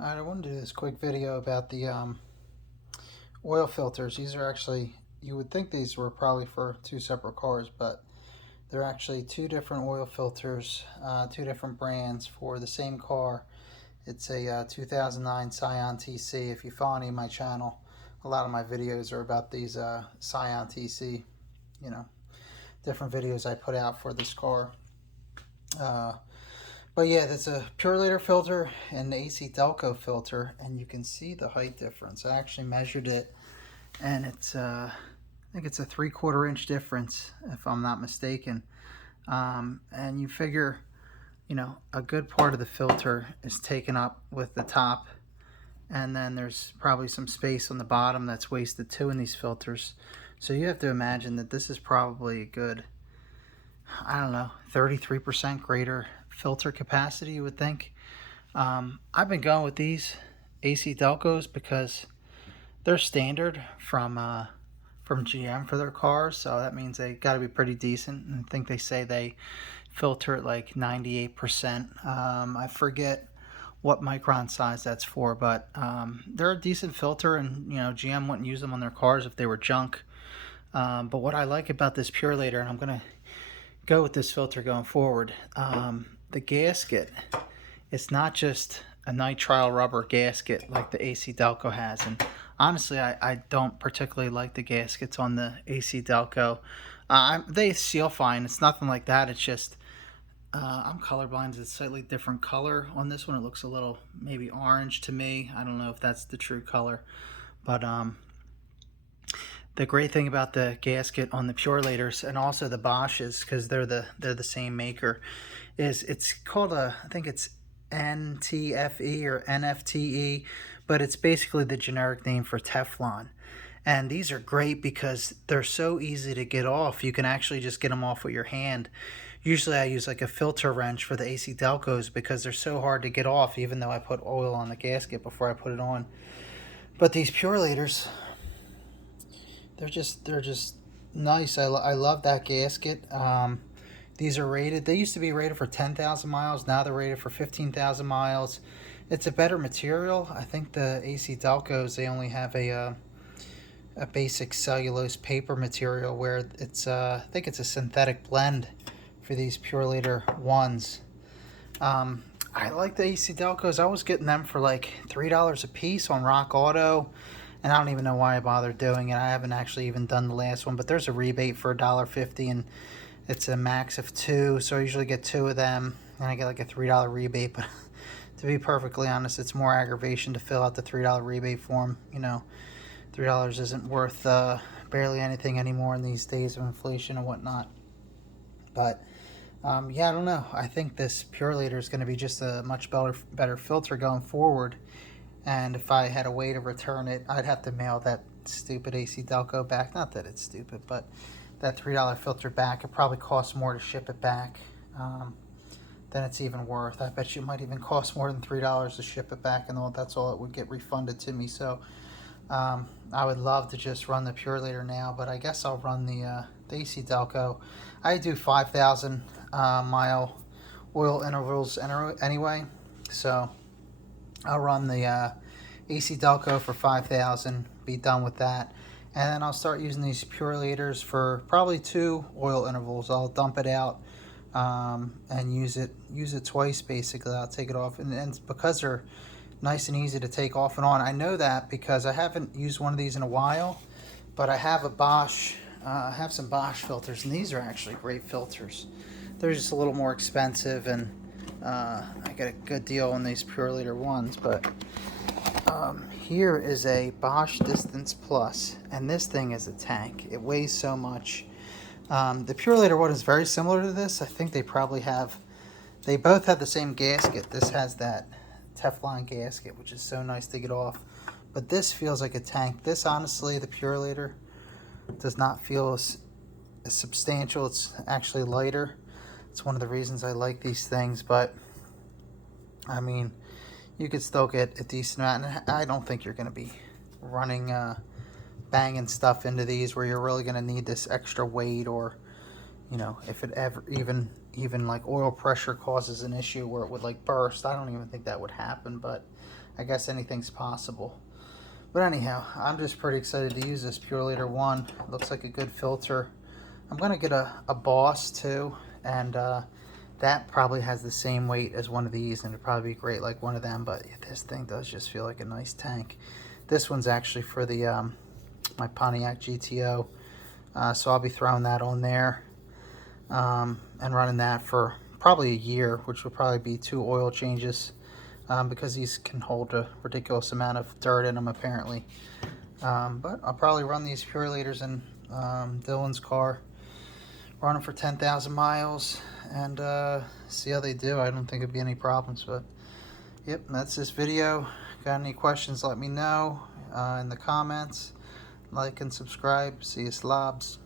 Alright, I want to do this quick video about the oil filters. These are actually, you would think these were probably for two separate cars, but they're actually two different oil filters, two different brands for the same car. It's a 2009 Scion TC. If you follow any of my channel, a lot of my videos are about these Scion TC, different videos I put out for this car. But yeah, that's a Purolator filter and the ACDelco filter, and you can see the height difference. I actually measured it, and it's I think it's a 3/4 inch difference, if I'm not mistaken. And you figure, a good part of the filter is taken up with the top, and then there's probably some space on the bottom that's wasted too in these filters. So you have to imagine that this is probably a good, I don't know, 33% greater filter capacity, you would think. I've been going with these ACDelcos because they're standard from GM for their cars, so that means they got to be pretty decent. And I think they say they filter at like 98%. I forget what micron size that's for, but they're a decent filter, and GM wouldn't use them on their cars if they were junk. But what I like about this Purolator, and I'm gonna go with this filter going forward, the gasket, it's not just a nitrile rubber gasket like the ACDelco has. And honestly, I don't particularly like the gaskets on the ACDelco. They seal fine, it's nothing like that. It's just I'm colorblind. It's a slightly different color on this one. It looks a little maybe orange to me. I don't know if that's the true color, but the great thing about the gasket on the Purolators and also the Bosches, because they're the same maker, is it's called I think it's NTFE or NFTE, but it's basically the generic name for Teflon. And these are great because they're so easy to get off. You can actually just get them off with your hand. Usually I use like a filter wrench for the ACDelcos because they're so hard to get off, even though I put oil on the gasket before I put it on. But these Purolators, they're just nice. I love that gasket. These are rated. They used to be rated for 10,000 miles. Now they're rated for 15,000 miles. It's a better material. I think the ACDelcos, they only have a basic cellulose paper material, where it's I think it's a synthetic blend for these Purolator Ones. I like the ACDelcos. I was getting them for like $3 a piece on Rock Auto, and I don't even know why I bothered doing it. I haven't actually even done the last one, but there's a rebate for $1.50, and it's a max of 2, so I usually get 2 of them, and I get like a $3 rebate. But to be perfectly honest, it's more aggravation to fill out the $3 rebate form. $3 isn't worth barely anything anymore in these days of inflation and whatnot. But yeah, I don't know. I think this Purolator is going to be just a much better filter going forward. And if I had a way to return it, I'd have to mail that stupid ACDelco back. Not that it's stupid, but that $3 filter back. It probably costs more to ship it back than it's even worth. I bet you it might even cost more than $3 to ship it back, and that's all it would get refunded to me. So I would love to just run the Purolator now, but I guess I'll run the ACDelco. I do 5,000 mile oil intervals anyway, so I'll run the ACDelco for 5,000, be done with that, and then I'll start using these Purolators for probably 2 oil intervals. I'll dump it out and use it twice basically. I'll take it off, and because they're nice and easy to take off and on. I know that because I haven't used one of these in a while, but I have a Bosch. I have some Bosch filters, and these are actually great filters. They're just a little more expensive, and I got a good deal on these Purolator Ones. But here is a Bosch Distance Plus, and this thing is a tank. It weighs so much. The Purolator One is very similar to this. I think they both have the same gasket. This has that Teflon gasket, which is so nice to get off, but this feels like a tank. This, honestly, the Purolator does not feel as substantial. It's actually lighter. It's one of the reasons I like these things, but I mean, you could still get a decent amount, and I don't think you're going to be running banging stuff into these where you're really going to need this extra weight, or if it ever even like oil pressure causes an issue where it would like burst. I don't even think that would happen, but I guess anything's possible. But anyhow, I'm just pretty excited to use this Purolator One. It looks like a good filter. I'm going to get a Boss too, and that probably has the same weight as one of these, and it'd probably be great like one of them, but this thing does just feel like a nice tank. This one's actually for the my Pontiac GTO, so I'll be throwing that on there and running that for probably a year, which will probably be 2 oil changes. Because these can hold a ridiculous amount of dirt in them apparently. But I'll probably run these Purolators in Dylan's car, run them for 10,000 miles, and see how they do. I don't think it'd be any problems, but yep, that's this video. Got any questions, let me know in the comments. Like and subscribe. See you slobs.